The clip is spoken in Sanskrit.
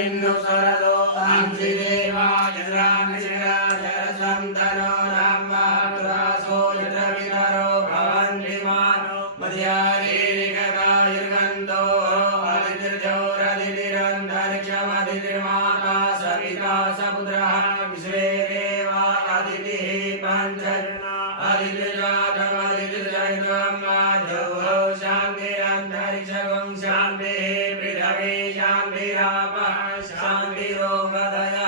सरदो अंशि देवाय जरसंतनो रामवासो यत्रवितरो भवन्ति मानो मध्यारीरिकतायुर्गन्धो अदितिर्जौरदितिरन्तरिक्षमदितिर्माता सविता सपुत्रः विश्वे देवा अदितिः पञ्चजना अदितिर्जातमदितिर्जयित्वम् आजौ शान्तिरन्तरिक्षगं शान्तिः पृथिवी शान्तिरापः शान्तिरोगदय